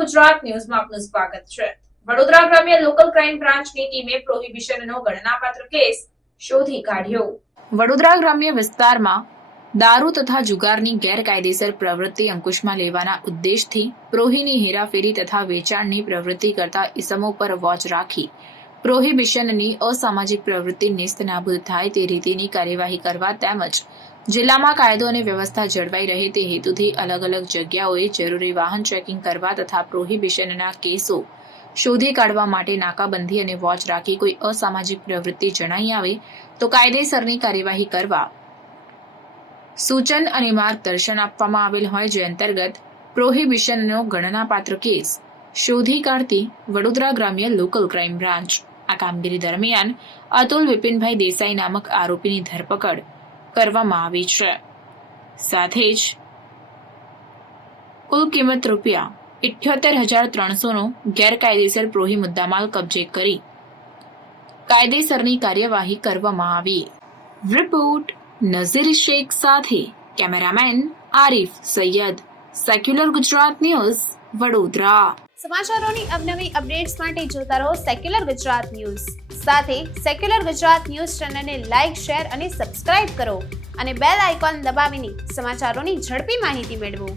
ગુજરાત ન્યૂઝમાં આપનું સ્વાગત છે। વડોદરા ગ્રામ્ય લોકલ ક્રાઇમ બ્રાન્ચની ટીમે પ્રોહિબિશનનો ગણનાપાત્ર કેસ શોધી કાઢ્યો। વડોદરા ગ્રામ્ય વિસ્તારમાં દારૂ તથા જુગારની ગેરકાયદેસર પ્રવૃત્તિ અંકુશમાં લેવાના ઉદ્દેશથી પ્રોહીની હેરાફેરી તથા વેચાણની પ્રવૃત્તિ કરતા ઇસમો પર વોચ રાખી પ્રોહિબિશનની અસામાજિક પ્રવૃત્તિ નેસ્તનાબૂદ થાય તે રીતેની કાર્યવાહી કરવા તેમજ જિલ્લામાં કાયદો અને વ્યવસ્થા જળવાઈ રહે તે હેતુથી અલગ અલગ જગ્યાઓએ જરૂરી વાહન ચેકિંગ કરવા તથા પ્રોહિબિશનના કેસો શોધી કાઢવા માટે નાકાબંધી અને વોચ રાખી કોઈ અસામાજિક પ્રવૃત્તિ જણાઈ આવે તો કાયદેસરની કાર્યવાહી કરવા સૂચન અને માર્ગદર્શન આપવામાં આવેલ હોય, જે અંતર્ગત પ્રોહિબિશનનો ગણનાપાત્ર કેસ શોધી કાઢતી વડોદરા ગ્રામ્ય લોકલ ક્રાઇમ બ્રાન્ચ આ કામગીરી દરમિયાન અતુલ વિપિનભાઈ દેસાઈ નામક આરોપીની ધરપકડ કરવામાં આવી છે। સાથે જ કુલ કિંમત ₹78,300નો ગેરકાયદેસર પ્રોહી મુદ્દામાલ કબજે કરી કાયદેસરની કાર્યવાહી કરવામાં આવી। રિપોર્ટ નઝીર શેખ સાથે cameraman Arif Sayyed, secular Gujarat news, Vadodara. સમાચારોની અવનવી અપડેટ્સ માટે જોતા રહો સેક્યુલર ગુજરાત ન્યૂઝ। સાથે સેક્યુલર ગુજરાત ન્યૂઝ ચેનલને લાઇક, શેર અને સબસ્ક્રાઇબ કરો અને બેલ આઇકોન દબાવીને સમાચારોની ઝડપી માહિતી મેળવો।